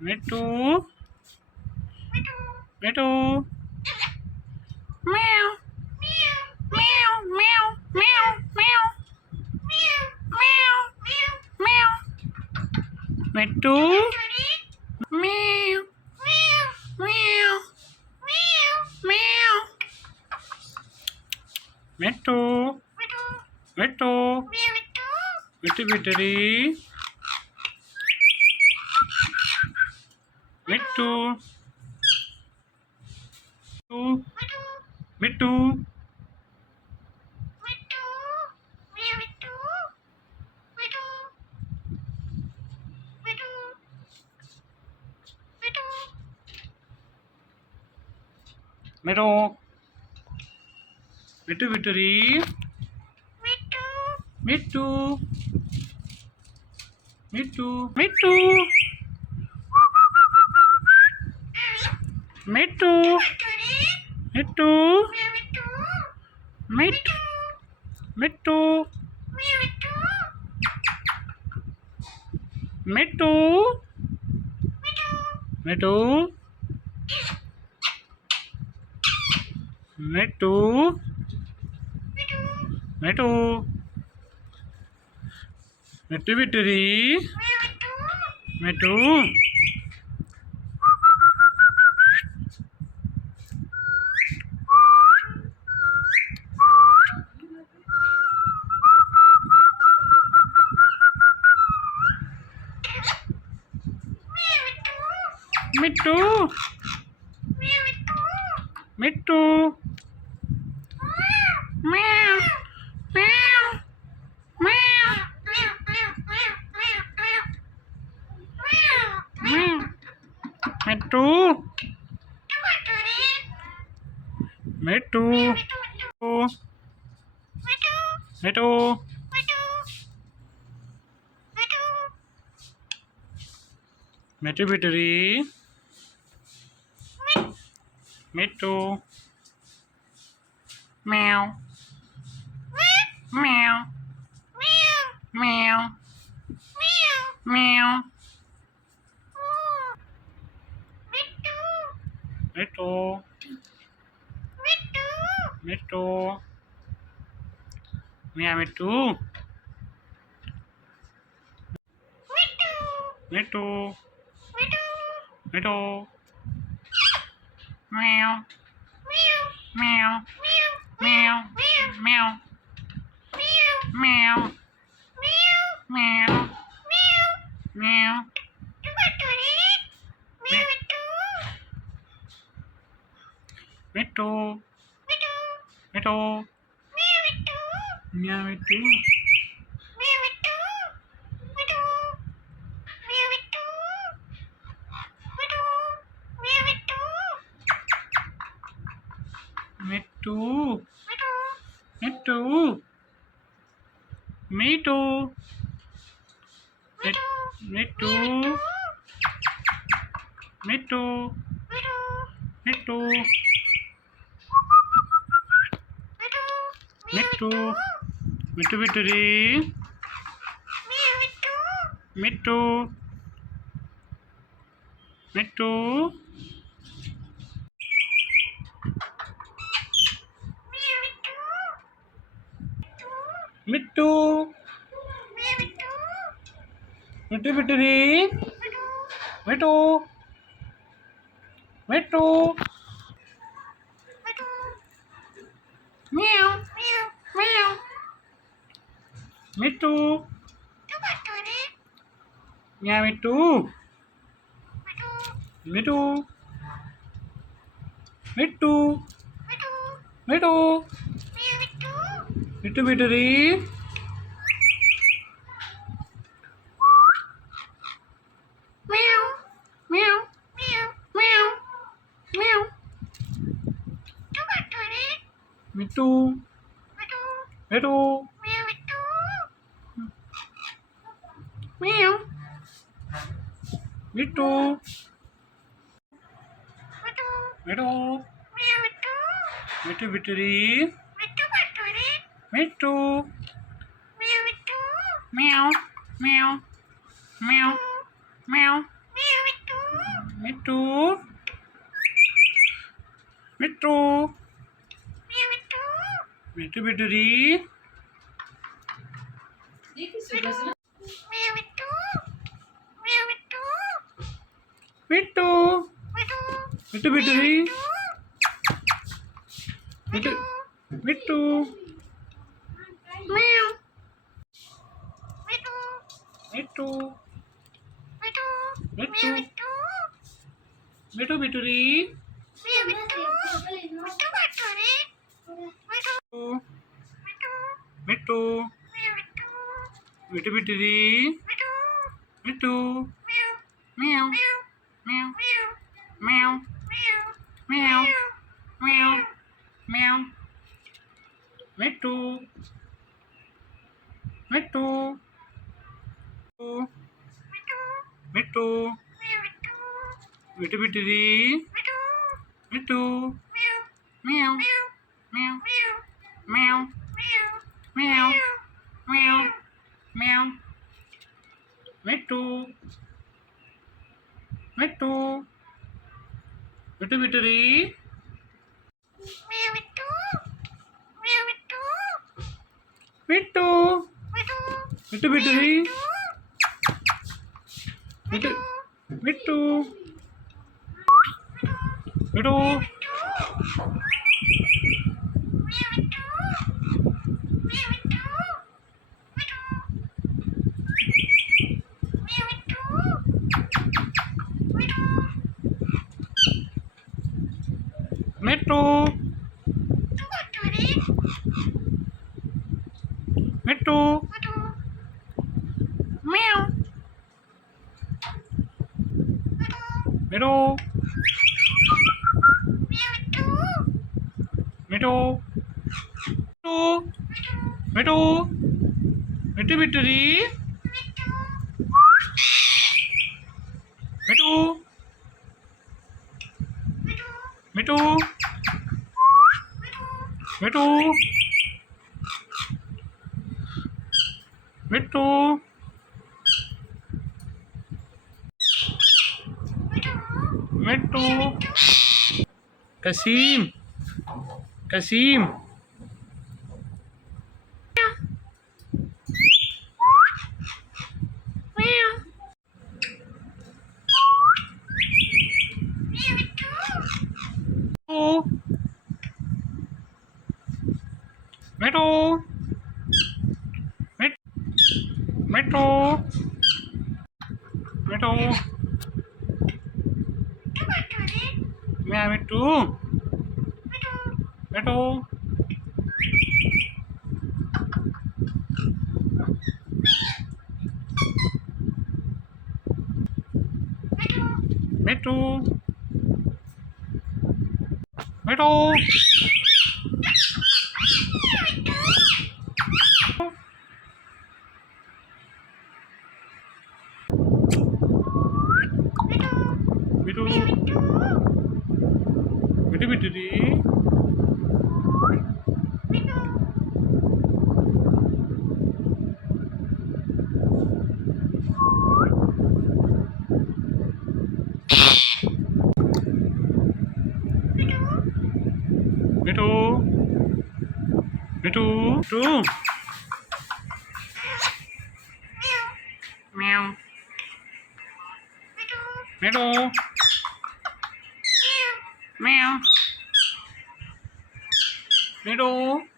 মিট্টু মিট্টু ম্যাও ম্যাও ম্যাও ম্যাও ম্যাও ম্যাও ম্যাও মিট্টু ম্যাও ম্যাও ম্যাও মিট্টু মিট্টু মিট্টু বিটরি মিট্টু মিট্টু মিট্টু মিট্টু বিটরি মিট্টু মিট্টু মিট্টু মিট্টু মিট্টু মিট্টু মিট্টু মিট্টু মিট্টু মিট্টু মিট্টু মিট্টু বিটরি মিট্টু মিট্টু মিট্টু ম্যাও ম্যাও ম্যাও ম্যাও মিট্টু মিট্টু মিট্টু মিট্টু বিটরি মিট্টু ম্যাও ম্যাও ম্যাও ম্যাও মিট্টু মিট্টু মিয়া মিট্টু মিট্টু মিট্টু ম্যাও ম্যাও ম্যাও ম্যাও ম্যাও ম্যাও ম্যাও মিট্টু মিট্টু মিয়া মিট্টু মিট্টু মিট্টু মিট্টু মিট্টু মিট্টু মিট্টু মিট্টু মিট্টু বিটরি মিট্টু মিট্টু মিট্টু মিট্টু বিটরি মিট্টু মিট্টু ম্যাও ম্যাও মিট্টু মিয়া মিট্টু মিট্টু মিট্টু মিট্টু মিট্টু বিটরি ম্যাও ম্যাও ম্যাও ম্যাও মিট্টু মিট্টু ম্যাও মিট্টু মিট্টু মিট্টু বিটরি মিট্টু ম্যাও ম্যাও ম্যাও ম্যাও મીઠું મીઠું મીઠું મીઠું રી મીઠું મીઠું મીઠું રી મીઠું મીઠું મીઠું મીઠું મીઠું મીઠું રી મીઠું મીઠું મીઠું રી મીઠું મ્યાઉ મ્યાઉ મ્યાઉ મ્યાઉ મ્યાઉ મ્યાઉ મીઠું મીઠું મીઠું મીઠું મીઠું રી મીઠું મ્યાઉ મ્યાઉ મ્યાઉ મ્યાઉ મ્યાઉ મ્યાઉ મીઠું મીઠું મીઠું મીઠું રી મીઠું મીઠું મીઠું રી મીઠું મીઠું મીઠું મીઠું મીઠું મ્યાઉ મીઠું મીઠું મીઠું મીઠું મીઠું રી મીઠું મીઠું મીઠું મીઠું મીઠું કસીમ કસીમ મીઠું મીઠું મીઠું મ્યા મીઠું મીઠું મીઠું મીઠું મીઠું મીઠું મીઠું રી મીઠું મીઠું મીઠું મ્યાઉ મીઠું મ્યાઉ મીઠું